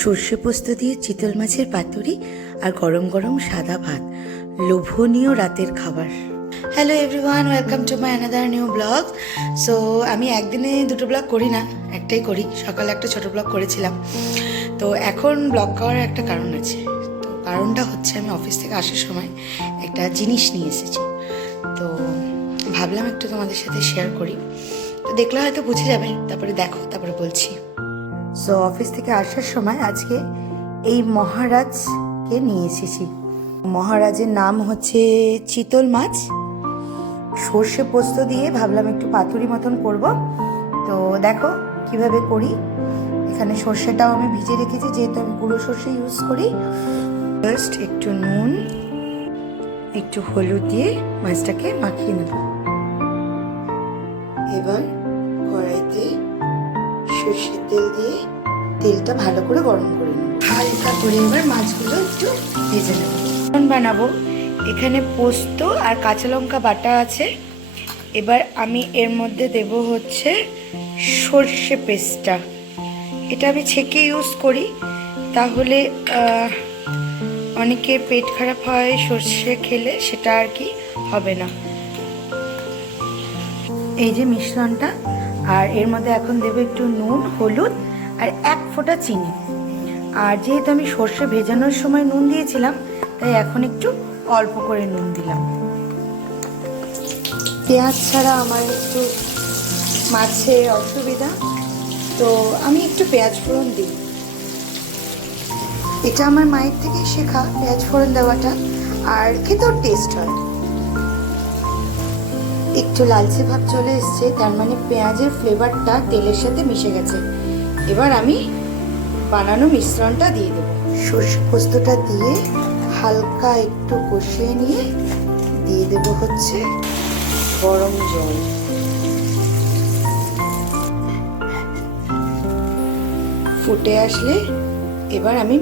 সর্ষে পোস্ত দিয়ে চিতল মাছের পাতুরি আর গরম গরম সাদা ভাত, লোভনীয় রাতের খাবার। Hello everyone, welcome to my another new blog. So আমি একদিনে দুটো ব্লগ করি না, একটাই করি। সকালে একটা ছোট ব্লগ করেছিলাম, তো এখন ব্লগ করার একটা কারণ আছে। তো কারণটা হচ্ছে আমি অফিস থেকে আসার সময় একটা জিনিস নিয়ে এসেছি, তো ভাবলাম একটু তোমাদের সাথে শেয়ার করি। তো দেখলে হয়তো বুঝে যাবে, তারপরে দেখো, তারপরে বলছি। সো অফিস থেকে আসার সময় আজকে এই মহারাজকে নিয়ে এসেছি। মহারাজের নাম হচ্ছে চিতল মাছ, সর্ষে পোস্ত দিয়ে ভাবলাম একটু পাতুরি মতন করব। তো দেখো কিভাবে করি। এখানে সর্ষেটাও আমি ভিজে রেখেছি, যেহেতু আমি গুঁড়ো সর্ষে ইউজ করি। জাস্ট একটু নুন, একটু হলুদ দিয়ে মাছটাকে মাখিয়ে নেব। এবার কড়াইতে সর্ষের তেল দিয়ে তেলটা ভালো করে গরম করে নেব, হালকা করে। এবার মাছগুলো একটু ভেজে নেব। বানাবো, এখানে পোস্ত আর কাঁচা লঙ্কা বাটা আছে। এবার আমি এর মধ্যে দেব হচ্ছে সর্ষে পেস্টটা। এটা আমি ছেঁকে ইউজ করি, তাহলে অনেকের পেট খারাপ হয় সর্ষে খেলে, সেটা আর কি হবে না। এই যে মিশ্রণটা, আর এর মধ্যে এখন দেবো একটু নুন, হলুদ আর এক ফোঁটা চিনি। আর যেহেতু আমি সর্ষে ভেজানোর সময় নুন দিয়েছিলাম, তাই এখন একটু অল্প করে নুন দিলাম। পেঁয়াজ ছাড়া আমার একটু মাছে অসুবিধা, তো আমি একটু পেঁয়াজ ফোড়ন দিই। এটা আমার মায়ের থেকেই শেখা, পেঁয়াজ ফোড়ন দেওয়াটা, আর খেতেও টেস্ট হয়। একটু লালচে ভাব চলে এসছে, তার মানে পেঁয়াজের ফ্লেভারটা তেলের সাথে মিশে গেছে। এবার আমি বানানো মিশ্রণটা দিয়ে দেবো। সর্ষে পোস্তটা দিয়ে হালকা একটু কষিয়ে নিয়ে দিয়ে দেবো হচ্ছে গরম জল। ফুটে আসলে এবার আমি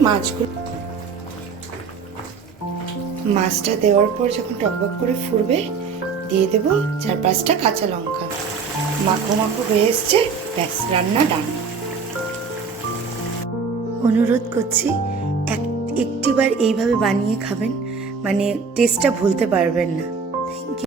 মাছটা দেওয়ার পর যখন টকবক করে ফুটবে, দিয়ে দেবো 4-5টা কাঁচা লঙ্কা। মাখো মাখো হয়ে এসছে, ব্যাস, রান্না ডান। অনুরোধ করছি, একটিবার এইভাবে বানিয়ে খাবেন, মানে টেস্টটা ভুলতে পারবেন না। Thank you.